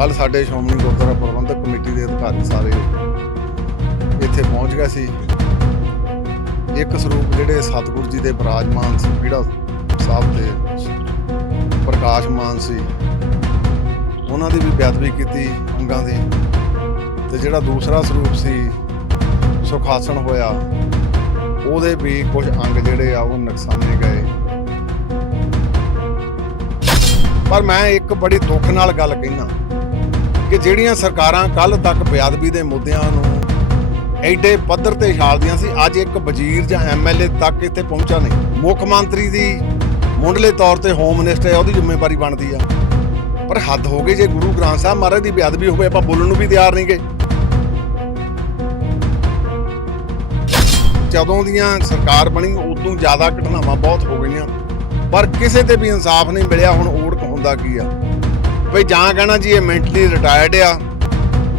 ਕੱਲ ਸਾਡੇ ਸ਼੍ਰੋਮਣੀ ਗੁਰਦੁਆਰਾ ਪ੍ਰਬੰਧਕ ਕਮੇਟੀ ਦੇ ਅਧਿਕਾਰੀ ਸਾਰੇ ਇੱਥੇ ਪਹੁੰਚ ਗਏ ਸੀ। ਇੱਕ ਸਰੂਪ ਜਿਹੜੇ ਸਤਿਗੁਰੂ ਜੀ ਦੇ ਬਰਾਜਮਾਨ ਸੀ, ਪੀੜਾ ਸਾਹਿਬ ਦੇ ਪ੍ਰਕਾਸ਼ਮਾਨ ਸੀ, ਉਹਨਾਂ ਦੀ ਵੀ ਬੇਅਦਬੀ ਕੀਤੀ ਅੰਗਾਂ ਦੀ ਤੇ ਜਿਹੜਾ ਦੂਸਰਾ ਸਰੂਪ ਸੀ, ਸੁਖਾਸਣ ਹੋਇਆ, ਉਹਦੇ ਵੀ ਕੁਝ ਅੰਗ ਜਿਹੜੇ ਆ ਉਹ ਨੁਕਸਾਨੇ ਗਏ। ਪਰ ਮੈਂ ਇੱਕ ਬੜੀ ਦੁੱਖ ਨਾਲ ਗੱਲ ਕਹਿਣਾ ਕਿ ਜਿਹੜੀਆਂ ਸਰਕਾਰਾਂ ਕੱਲ ਤੱਕ ਬੇਅਦਬੀ ਦੇ ਮੁੱਦਿਆਂ ਨੂੰ ਐਡੇ ਪੱਧਰ ਤੇ ਛਾਲਦੀਆਂ ਸੀ, ਅੱਜ ਇੱਕ ਵਜ਼ੀਰ ਜਾਂ ਐਮਐਲਏ ਤੱਕ ਇੱਥੇ ਪਹੁੰਚਾ ਨਹੀਂ। ਮੁੱਖ ਮੰਤਰੀ ਦੀ ਮੁੱਢਲੇ ਤੌਰ ਤੇ ਹੋਮ ਮਿਨਿਸਟਰ ਹੈ, ਉਹਦੀ ਜ਼ਿੰਮੇਵਾਰੀ ਬਣਦੀ ਆ। ਪਰ ਹੱਦ ਹੋ ਗਈ ਜੇ ਗੁਰੂ ਗ੍ਰੰਥ ਸਾਹਿਬ ਮਹਾਰਾਜ ਦੀ ਬੇਅਦਬੀ ਹੋਵੇ, ਆਪਾਂ ਬੋਲਣ ਨੂੰ ਵੀ ਤਿਆਰ ਨਹੀਂਗੇ। ਜਦੋਂ ਦੀਆਂ ਸਰਕਾਰ ਬਣੀ, ਉਦੋਂ ਜ਼ਿਆਦਾ ਘਟਨਾਵਾਂ ਬਹੁਤ ਹੋ ਗਈਆਂ। ਪਰ ਕਿਸੇ ਤੇ ਵੀ ਇਨਸਾਫ ਨਹੀਂ ਮਿਲਿਆ, ਹੁਣ ਊੜਕ ਹੁੰਦਾ ਕੀ ਆ? ਭਈ ਜਾਂ ਕਹਿਣਾ ਜੀ ਇਹ ਮੈਂਟਲੀ ਰਿਟਾਇਰਡ ਆ,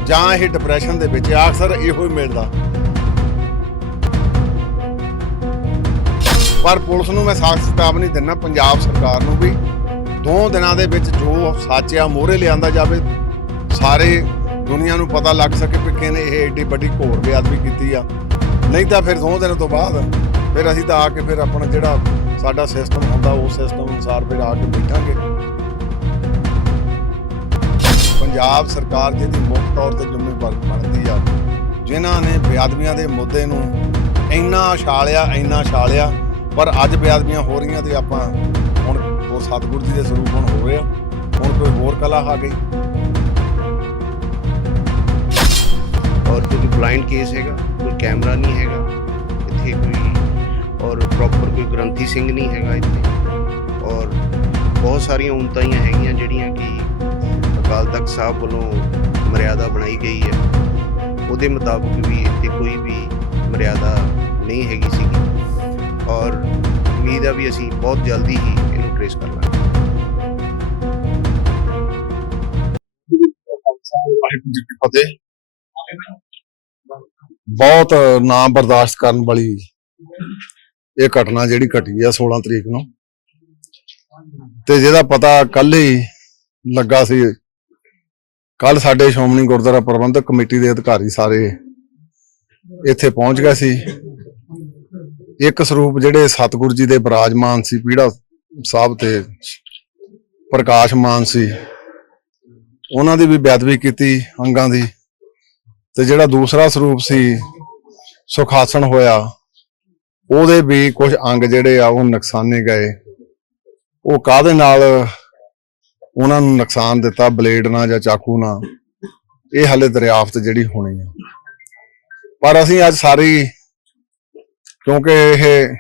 ਜਾਂ ਇਹ ਡਿਪਰੈਸ਼ਨ ਦੇ ਵਿੱਚ ਆ, ਅਕਸਰ ਇਹੋ ਹੀ ਮਿਲਦਾ। ਪਰ ਪੁਲਿਸ ਨੂੰ ਮੈਂ ਸਖਤ ਚੇਤਾਵਨੀ ਦਿੰਦਾ ਪੰਜਾਬ ਸਰਕਾਰ ਨੂੰ ਵੀ। ਦੋ ਦਿਨਾਂ ਦੇ ਵਿੱਚ ਜੋ ਸੱਚ ਆ, ਮੋਹਰੇ ਲਿਆਂਦਾ ਜਾਵੇ। ਸਾਰੇ ਦੁਨੀਆ ਨੂੰ ਪਤਾ ਲੱਗ ਸਕੇ ਕਿ ਕਿਹਨੇ ਇਹ ਏਡੀ ਵੱਡੀ ਘੋਰ ਬੇਅਦਬੀ ਕੀਤੀ ਆ। ਨਹੀਂ ਤਾਂ ਫਿਰ ਦੋ ਦਿਨ ਤੋਂ ਬਾਅਦ, ਫਿਰ ਅਸੀਂ ਤਾਂ ਆ ਕੇ ਫਿਰ ਆਪਣਾ ਜਿਹੜਾ ਸਾਡਾ ਸਿਸਟਮ ਹੁੰਦਾ ਉਸ ਸਿਸਟਮ ਅਨੁਸਾਰ ਫਿਰ ਆ ਕੇ ਬੈਠਾਂਗੇ। ਪੰਜਾਬ ਸਰਕਾਰ ਜਿਹਦੀ ਮੁੱਖ ਤੌਰ ਤੇ ਜ਼ਿੰਮੇਵਾਰ ਬਣਦੀ ਆ, ਜਿਨ੍ਹਾਂ ਨੇ ਬੇਅਦਬੀਆਂ ਦੇ ਮੁੱਦੇ ਨੂੰ ਇੰਨਾ ਛਾਲਿਆ ਇੰਨਾ ਛਾਲਿਆ, ਪਰ ਅੱਜ ਬੇਅਦਬੀਆਂ ਹੋ ਰਹੀਆਂ ਤੇ ਆਪਾਂ ਹੁਣ ਉਹ ਸਤਿਗੁਰੂ ਜੀ ਦੇ ਸਰੂਪ ਹੁਣ ਹੋ ਰਹੇ ਆ। ਹੁਣ ਕੋਈ ਹੋਰ ਕਲਾ ਆ ਗਈ। ਔਰ ਕਿਉਂਕਿ ਬਲਾਈਂਡ ਕੇਸ ਹੈਗਾ, ਕੋਈ ਕੈਮਰਾ ਨਹੀਂ ਹੈਗਾ, ਇੱਥੇ ਕੋਈ ਔਰ ਪ੍ਰੋਪਰ ਕੋਈ ਗ੍ਰੰਥੀ ਸਿੰਘ ਨਹੀਂ ਹੈਗਾ ਇੱਥੇ। ਔਰ ਬਹੁਤ ਸਾਰੀਆਂ ਉਨਤਾਈਆਂ ਹੈਗੀਆਂ ਜਿਹੜੀਆਂ ਕਿ ਅਕਾਲ ਤਖਤ ਸਾਹਿਬ ਵੱਲੋਂ ਮਰਿਆਦਾ ਬਣਾਈ ਗਈ ਹੈ। ਉਹਦੇ ਮੁਤਾਬਕ ਵੀ ਇੱਥੇ ਕੋਈ ਵੀ ਮਰਿਆਦਾ ਨਹੀਂ ਹੈਗੀ ਸੀ ਔਰ ਉਮੀਦ ਆ ਵੀ ਅਸੀਂ ਬਹੁਤ ਜਲਦੀ ਹੀ ਇਹਨੂੰ ਟ੍ਰੇਸ ਕਰ ਲਾਂਗੇ। ਵਾਹਿਗੁਰੂ ਜੀ ਕੀ ਫਤਿਹ ਬਹੁਤ ਨਾ ਬਰਦਾਸ਼ਤ ਕਰਨ ਵਾਲੀ ਇਹ ਘਟਨਾ ਜਿਹੜੀ ਘਟੀ ਆ 16 ਤਰੀਕ ਨੂੰ। ਤੇ ਜਿਹਦਾ ਪਤਾ ਕੱਲ ਹੀ ਲੱਗਾ ਸੀ ਕੱਲ ਸਾਡੇ ਸ਼੍ਰੋਮਣੀ ਗੁਰਦੁਆਰਾ ਪ੍ਰਬੰਧਕ ਕਮੇਟੀ ਦੇ ਅਧਿਕਾਰੀ ਸਾਰੇ ਇੱਥੇ ਪਹੁੰਚ ਗਏ ਸੀ। ਇੱਕ ਸਰੂਪ ਜਿਹੜੇ ਸਤਿਗੁਰੂ ਜੀ ਦੇ ਬਰਾਜਮਾਨ ਸੀ, ਪੀੜਾ ਸਾਹਿਬ ਤੇ ਪ੍ਰਕਾਸ਼ਮਾਨ ਸੀ, ਉਹਨਾਂ ਦੀ ਵੀ ਬੇਅਦਬੀ ਕੀਤੀ ਅੰਗਾਂ ਦੀ ਤੇ ਜਿਹੜਾ ਦੂਸਰਾ ਸਰੂਪ ਸੀ, ਸੁਖਾਸਣ ਹੋਇਆ, ਉਹਦੇ ਵੀ ਕੁਝ ਅੰਗ ਜਿਹੜੇ ਆ ਉਹ ਨੁਕਸਾਨੇ ਗਏ। ਉਹ ਕਾਹਦੇ ਨਾਲ ਉਹਨਾਂ ਨੂੰ ਨੁਕਸਾਨ ਦਿੱਤਾ, ਬਲੇਡ ਨਾਲ ਜਾਂ ਚਾਕੂ ਨਾਲ। ਇਹ ਹਲੇ ਦਰਿਆਫਤ ਜਿਹੜੀ ਹੋਣੀ ਆ। ਪਰ ਅਸੀਂ ਅੱਜ ਸਾਰੀ, ਕਿਉਂਕਿ ਇਹ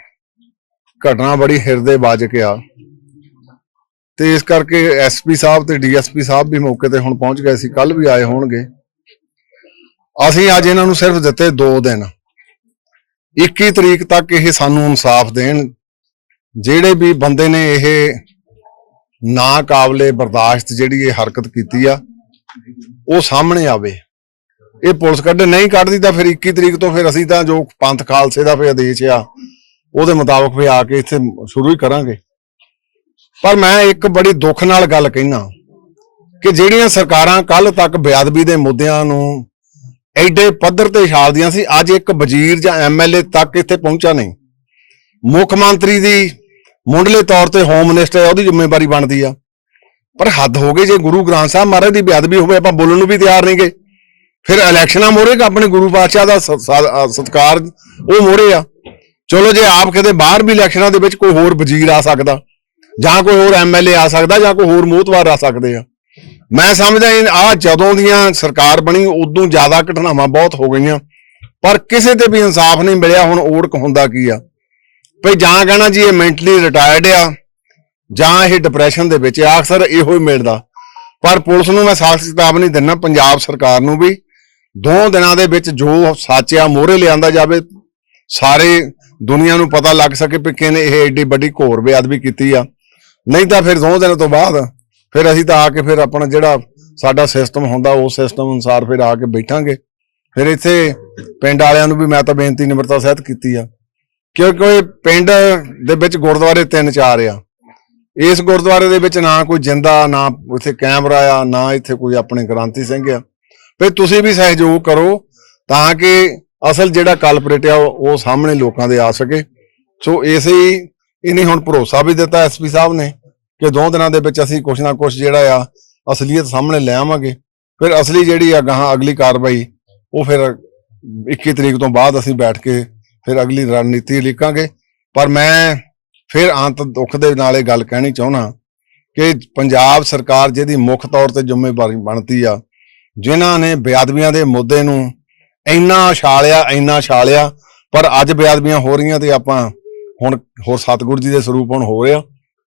ਘਟਨਾ ਬੜੀ ਹਿਰਦੇ ਵਾਜਕ ਆ। ਤੇ ਇਸ ਕਰਕੇ ਐਸਪੀ ਸਾਹਿਬ ਤੇ ਡੀਐਸਪੀ ਸਾਹਿਬ ਵੀ ਮੌਕੇ ਤੇ ਹੁਣ ਪਹੁੰਚ ਗਏ ਸੀ ਕੱਲ ਵੀ ਆਏ ਹੋਣਗੇ। ਅਸੀਂ ਅੱਜ ਇਹਨਾਂ ਨੂੰ ਸਿਰਫ ਦਿੱਤੇ 2 ਦਿਨ। 21 ਤਰੀਕ ਤੱਕ ਇਹ ਸਾਨੂੰ ਇਨਸਾਫ ਦੇਣ। ਜਿਹੜੇ ਵੀ ਬੰਦੇ ਨੇ ਇਹ ਨਾ ਕਾਬਲੇ ਬਰਦਾਸ਼ਤ ਜਿਹੜੀ ਇਹ ਹਰਕਤ ਕੀਤੀ ਆ, ਉਹ ਸਾਹਮਣੇ ਆਵੇ। ਇਹ ਪੁਲਿਸ ਕੱਢੇ ਨਹੀਂ ਕੱਢਦੀ ਤਾਂ ਫਿਰ 21 ਤਰੀਕ ਤੋਂ ਫਿਰ ਅਸੀਂ ਤਾਂ ਜੋ ਪੰਥ ਖਾਲਸੇ ਦਾ ਫਿਰ ਆਦੇਸ਼ ਆ, ਉਹਦੇ ਮੁਤਾਬਕ ਫਿਰ ਆ ਕੇ ਇੱਥੇ ਸ਼ੁਰੂ ਹੀ ਕਰਾਂਗੇ। ਪਰ ਮੈਂ ਇੱਕ ਬੜੀ ਦੁੱਖ ਨਾਲ ਗੱਲ ਕਹਿਣਾ ਕਿ ਜਿਹੜੀਆਂ ਸਰਕਾਰਾਂ ਕੱਲ ਤੱਕ ਬੇਅਦਬੀ ਦੇ ਮੁੱਦਿਆਂ ਨੂੰ ਐਡੇ ਪੱਧਰ ਤੇ ਛਾਲਦੀਆਂ ਸੀ, ਅੱਜ ਇੱਕ ਵਜ਼ੀਰ ਜਾਂ ਐਮਐਲਏ ਤੱਕ ਇੱਥੇ ਪਹੁੰਚਾ ਨਹੀਂ। ਮੁੱਖ ਮੰਤਰੀ ਦੀ ਮੁੰਡਲੇ ਤੌਰ ਤੇ ਹੋਮ ਮਿਨਿਸਟਰ ਹੈ ਉਹਦੀ ਜ਼ਿੰਮੇਵਾਰੀ ਬਣਦੀ ਆ। ਪਰ ਹੱਦ ਹੋ ਗਈ, ਜੇ ਗੁਰੂ ਗ੍ਰੰਥ ਸਾਹਿਬ ਮਹਾਰਾਜ ਦੀ ਬੇਅਦਬੀ ਹੋਵੇ, ਆਪਾਂ ਬੋਲਣ ਨੂੰ ਵੀ ਤਿਆਰ ਨਹੀਂਗੇ। ਫਿਰ ਇਲੈਕਸ਼ਨਾਂ ਮੋਰੇ ਆਪਣੇ ਗੁਰੂ ਪਾਤਸ਼ਾਹ ਦਾ ਸ- ਸਤਿਕਾਰ, ਉਹ ਮੋਰੇ ਆ। ਚਲੋ, ਜੇ ਆਪ ਕਿਤੇ ਬਾਹਰ ਵੀ ਇਲੈਕਸ਼ਨਾਂ ਦੇ ਵਿੱਚ ਕੋਈ ਹੋਰ ਵਜ਼ੀਰ ਆ ਸਕਦਾ, ਜਾਂ ਕੋਈ ਹੋਰ ਐਮਐਲਏ ਆ ਸਕਦਾ, ਜਾਂ ਕੋਈ ਹੋਰ ਮੋਹਤਵਾਰ ਆ ਸਕਦੇ ਆ। ਮੈਂ ਸਮਝਦਾ ਆ ਜਦੋਂ ਦੀਆਂ ਸਰਕਾਰ ਬਣੀ, ਉਦੋਂ ਜ਼ਿਆਦਾ ਘਟਨਾਵਾਂ ਬਹੁਤ ਹੋ ਗਈਆਂ। ਪਰ ਕਿਸੇ ਤੇ ਵੀ ਇਨਸਾਫ ਨਹੀਂ ਮਿਲਿਆ, ਹੁਣ ਓੜਕ ਹੁੰਦਾ ਕੀ ਆ? ਭਈ ਜਾਂ ਕਹਿਣਾ ਜੀ ਇਹ ਮੈਂਟਲੀ ਰਿਟਾਇਰਡ ਆ, ਜਾਂ ਇਹ ਡਿਪਰੈਸ਼ਨ ਦੇ ਵਿੱਚ ਆ, ਅਕਸਰ ਇਹੋ ਹੀ ਮਿਲਦਾ। ਪਰ ਪੁਲਿਸ ਨੂੰ ਮੈਂ ਸਾਖ ਸਖਤ ਨਹੀਂ ਦਿੰਦਾ ਪੰਜਾਬ ਸਰਕਾਰ ਨੂੰ ਵੀ। ਦੋ ਦਿਨਾਂ ਦੇ ਵਿੱਚ ਜੋ ਸੱਚ ਆ, ਮੋਹਰੇ ਲਿਆਂਦਾ ਜਾਵੇ। ਸਾਰੇ ਦੁਨੀਆ ਨੂੰ ਪਤਾ ਲੱਗ ਸਕੇ ਕਿ ਕਿਹਨੇ ਇਹ ਏਡੀ ਵੱਡੀ ਘੋਰ ਬੇਅਦਬੀ ਕੀਤੀ ਆ। ਨਹੀਂ ਤਾਂ ਫਿਰ ਦੋ ਦਿਨਾਂ ਤੋਂ ਬਾਅਦ, ਫਿਰ ਅਸੀਂ ਤਾਂ ਆ ਕੇ ਫਿਰ ਆਪਣਾ ਜਿਹੜਾ ਸਾਡਾ ਸਿਸਟਮ ਹੁੰਦਾ ਉਸ ਸਿਸਟਮ ਅਨੁਸਾਰ ਫਿਰ ਆ ਕੇ ਬੈਠਾਂਗੇ। ਫਿਰ ਇੱਥੇ ਪਿੰਡ ਵਾਲਿਆਂ ਨੂੰ ਵੀ ਮੈਂ ਤਾਂ ਬੇਨਤੀ ਨਿਮਰਤਾ ਸਹਿਤ ਕੀਤੀ ਆ। ਕਿਉਂਕਿ ਪਿੰਡ ਦੇ ਵਿੱਚ ਗੁਰਦੁਆਰੇ ਤਿੰਨ ਚਾਰ ਆ। ਇਸ ਗੁਰਦੁਆਰੇ ਦੇ ਵਿੱਚ ਨਾ ਕੋਈ ਜਿੰਦਾ, ਨਾ ਉੱਥੇ ਕੈਮਰਾ ਆ, ਨਾ ਇੱਥੇ ਕੋਈ ਆਪਣੇ ਗ੍ਰਾਂਤੀ ਸਿੰਘ ਆ। ਵੀ ਤੁਸੀਂ ਵੀ ਸਹਿਯੋਗ ਕਰੋ ਤਾਂ ਕਿ ਅਸਲ ਜਿਹੜਾ ਕਲਪਰੇਟ ਆ, ਉਹ ਸਾਹਮਣੇ ਲੋਕਾਂ ਦੇ ਆ ਸਕੇ। ਸੋ ਇਸੇ ਹੀ ਇਹਨੇ ਹੁਣ ਭਰੋਸਾ ਵੀ ਦਿੱਤਾ ਐਸਪੀ ਸਾਹਿਬ ਨੇ ਕਿ ਦੋ ਦਿਨਾਂ ਦੇ ਵਿੱਚ ਅਸੀਂ ਕੁਛ ਨਾ ਕੁਛ ਜਿਹੜਾ ਆ, ਅਸਲੀਅਤ ਸਾਹਮਣੇ ਲੈ ਆਵਾਂਗੇ। ਫਿਰ ਅਸਲੀ ਜਿਹੜੀ ਆ ਗਾਹਾਂ ਅਗਲੀ ਕਾਰਵਾਈ, ਉਹ ਫਿਰ 21 ਤਰੀਕ ਤੋਂ ਬਾਅਦ ਅਸੀਂ ਬੈਠ ਕੇ ਫਿਰ ਅਗਲੀ ਰਣਨੀਤੀ ਲਿਖਾਂਗੇ। ਪਰ ਮੈਂ ਫਿਰ ਅੰਤ ਦੁੱਖ ਦੇ ਨਾਲ ਇਹ ਗੱਲ ਕਹਿਣੀ ਚਾਹੁੰਦਾ ਕਿ ਪੰਜਾਬ ਸਰਕਾਰ ਜਿਹਦੀ ਮੁੱਖ ਤੌਰ ਤੇ ਜ਼ਿੰਮੇਵਾਰੀ ਬਣਦੀ ਆ, ਜਿਨ੍ਹਾਂ ਨੇ ਬੇਅਦਬੀਆਂ ਦੇ ਮੁੱਦੇ ਨੂੰ ਇੰਨਾ ਛਾਲਿਆ ਇੰਨਾ ਛਾਲਿਆ, ਪਰ ਅੱਜ ਬੇਅਦਬੀਆਂ ਹੋ ਰਹੀਆਂ ਤੇ ਆਪਾਂ ਹੁਣ ਹੋਰ ਸਤਿਗੁਰੂ ਜੀ ਦੇ ਸਰੂਪ ਹੁਣ ਹੋ ਰਿਹਾ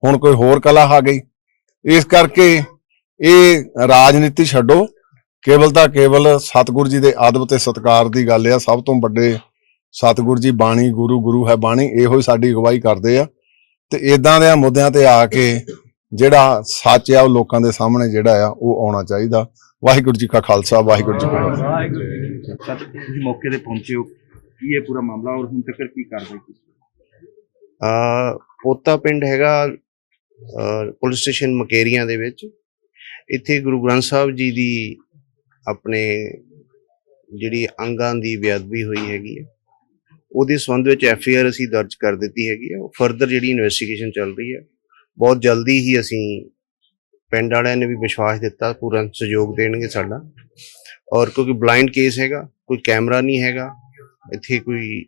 ਹੁਣ ਕੋਈ ਹੋਰ ਕਲਾ ਆ ਗਈ। ਇਸ ਕਰਕੇ ਇਹ ਰਾਜਨੀਤੀ ਛੱਡੋ, ਕੇਵਲ ਤਾਂ ਕੇਵਲ ਸਤਿਗੁਰੂ ਜੀ ਦੇ ਆਦਬ ਤੇ ਸਤਿਕਾਰ ਦੀ ਗੱਲ ਆ, ਸਭ ਤੋਂ ਵੱਡੇ ਸਤਿਗੁਰੂ ਜੀ ਬਾਣੀ ਗੁਰੂ ਗੁਰੂ ਹੈ ਬਾਣੀ ਇਹੋ ਹੀ ਸਾਡੀ ਅਗਵਾਈ ਕਰਦੇ ਆ। ਤੇ ਇਦਾਂ ਦੇ ਮੁੱਦਿਆਂ ਤੇ ਆ ਕੇ ਜਿਹੜਾ ਸੱਚ ਆ ਉਹ ਲੋਕਾਂ ਦੇ ਸਾਹਮਣੇ ਜਿਹੜਾ ਆ ਉਹ ਆਉਣਾ ਚਾਹੀਦਾ। ਵਾਹਿਗੁਰੂ ਜੀ ਕਾ ਖਾਲਸਾ ਵਾਹਿਗੁਰੂ ਜੀ ਕੀ ਫਤਿਹ। ਸਰ ਤੁਸੀਂ ਮੌਕੇ ਤੇ ਪਹੁੰਚੇ ਹੋ ਕੀ ਇਹ ਪੂਰਾ ਮਾਮਲਾ ਔਰ ਹੁਣ ਤੱਕ ਕੀ ਕਾਰਵਾਈ ਕੀਤੀ? ਆ ਪੋਤਾ ਪਿੰਡ ਹੈਗਾ ਪੁਲਿਸ ਸਟੇਸ਼ਨ ਮਕੇਰੀਆਂ ਦੇ ਵਿੱਚ। ਇੱਥੇ ਗੁਰੂ ਗ੍ਰੰਥ ਸਾਹਿਬ ਜੀ ਦੀ ਆਪਣੇ ਜਿਹੜੀ ਅੰਗਾਂ ਦੀ ਬੇਅਦਬੀ ਹੋਈ ਹੈਗੀ ਹੈ ਉਹਦੇ ਸੰਬੰਧ ਵਿੱਚ ਐਫ ਆਈ ਆਰ ਅਸੀਂ ਦਰਜ ਕਰ ਦਿੱਤੀ ਹੈਗੀ ਹੈ ਫਰਦਰ ਜਿਹੜੀ ਇਨਵੈਸਟੀਗੇਸ਼ਨ ਚੱਲ ਰਹੀ ਹੈ, ਬਹੁਤ ਜਲਦੀ ਹੀ ਅਸੀਂ ਪਿੰਡ ਵਾਲਿਆਂ ਨੇ ਵੀ ਵਿਸ਼ਵਾਸ ਦਿੱਤਾ, ਪੂਰਾ ਸਹਿਯੋਗ ਦੇਣਗੇ ਸਾਡਾ। ਔਰ ਕਿਉਂਕਿ ਬਲਾਈਂਡ ਕੇਸ ਹੈਗਾ, ਕੋਈ ਕੈਮਰਾ ਨਹੀਂ ਹੈਗਾ, ਇੱਥੇ ਕੋਈ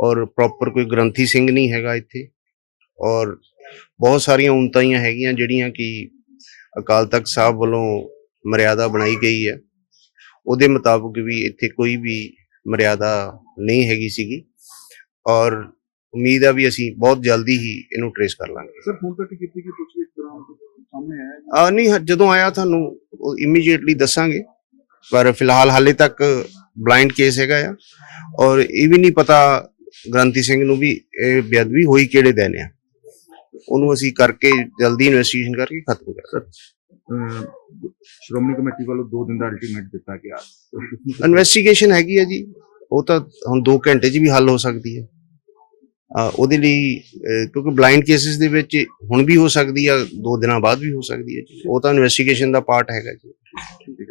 ਔਰ ਪ੍ਰੋਪਰ ਕੋਈ ਗ੍ਰੰਥੀ ਸਿੰਘ ਨਹੀਂ ਹੈਗਾ ਇੱਥੇ। ਔਰ ਬਹੁਤ ਸਾਰੀਆਂ ਉਨਤਾਈਆਂ ਹੈਗੀਆਂ ਜਿਹੜੀਆਂ ਕਿ ਅਕਾਲ ਤਖਤ ਸਾਹਿਬ ਵੱਲੋਂ ਮਰਿਆਦਾ ਬਣਾਈ ਗਈ ਹੈ। ਉਹਦੇ ਮੁਤਾਬਕ ਵੀ ਇੱਥੇ ਕੋਈ ਵੀ ਮਰਿਆਦਾ ਨਹੀਂ ਹੈਗੀ ਸੀਗੀ। ਔਰ ਉਮੀਦ ਆ ਵੀ ਅਸੀਂ ਬਹੁਤ ਜਲਦੀ ਹੀ ਇਹਨੂੰ ਟਰੇਸ ਕਰ ਲਾਂਗੇ। ਸਰ ਹੁਣ ਤੱਕ ਕੀਤੀ ਕਿ ਇਸ ਤਰ੍ਹਾਂ ਸਾਹਮਣੇ ਆਇਆ ਆ ਨਹੀਂ ਜਦੋਂ ਆਇਆ ਤੁਹਾਨੂੰ ਇਮੀਡੀਏਟਲੀ ਦੱਸਾਂਗੇ। ਪਰ ਫਿਲਹਾਲ ਹਾਲੇ ਤੱਕ ਬਲਾਈਂਡ ਕੇਸ ਹੈਗਾ ਆ। ਔਰ ਇਹ ਵੀ ਨਹੀਂ ਪਤਾ ਗ੍ਰੰਥੀ ਸਿੰਘ ਨੂੰ ਵੀ ਇਹ ਬੇਅਦਬੀ ਹੋਈ ਕਿਹੜੇ ਦਿਨ ਆ। ਉਹਨੂੰ ਅਸੀਂ ਕਰਕੇ ਜਲਦੀ ਇਨਵੈਸਟੀਗੇਸ਼ਨ ਕਰਕੇ ਖਤਮ ਕਰ ਅਹ, ਸ਼੍ਰੋਮਣੀ ਕਮੇਟੀ ਵੱਲੋਂ 2 ਦਿਨ ਦਾ ਅਲਟੀਮੇਟ ਦਿੱਤਾ ਗਿਆ। ਇਨਵੈਸਟੀਗੇਸ਼ਨ ਹੈਗੀ ਆ ਜੀ। ਉਹ ਤਾਂ ਹੁਣ 2 ਘੰਟੇ 'ਚ ਵੀ ਹੱਲ ਹੋ ਸਕਦੀ ਹੈ। ਉਹਦੇ ਲਈ ਕਿਉਂਕਿ ਬਲਾਈਂਡ ਕੇਸਿਸ ਦੇ ਵਿੱਚ ਹੁਣ ਵੀ ਹੋ ਸਕਦੀ ਆ 2 ਦਿਨਾਂ ਬਾਅਦ ਵੀ ਹੋ ਸਕਦੀ ਹੈ ਜੀ। ਉਹ ਤਾਂ ਇਨਵੈਸਟੀਗੇਸ਼ਨ ਦਾ ਪਾਰਟ ਹੈਗਾ ਜੀ।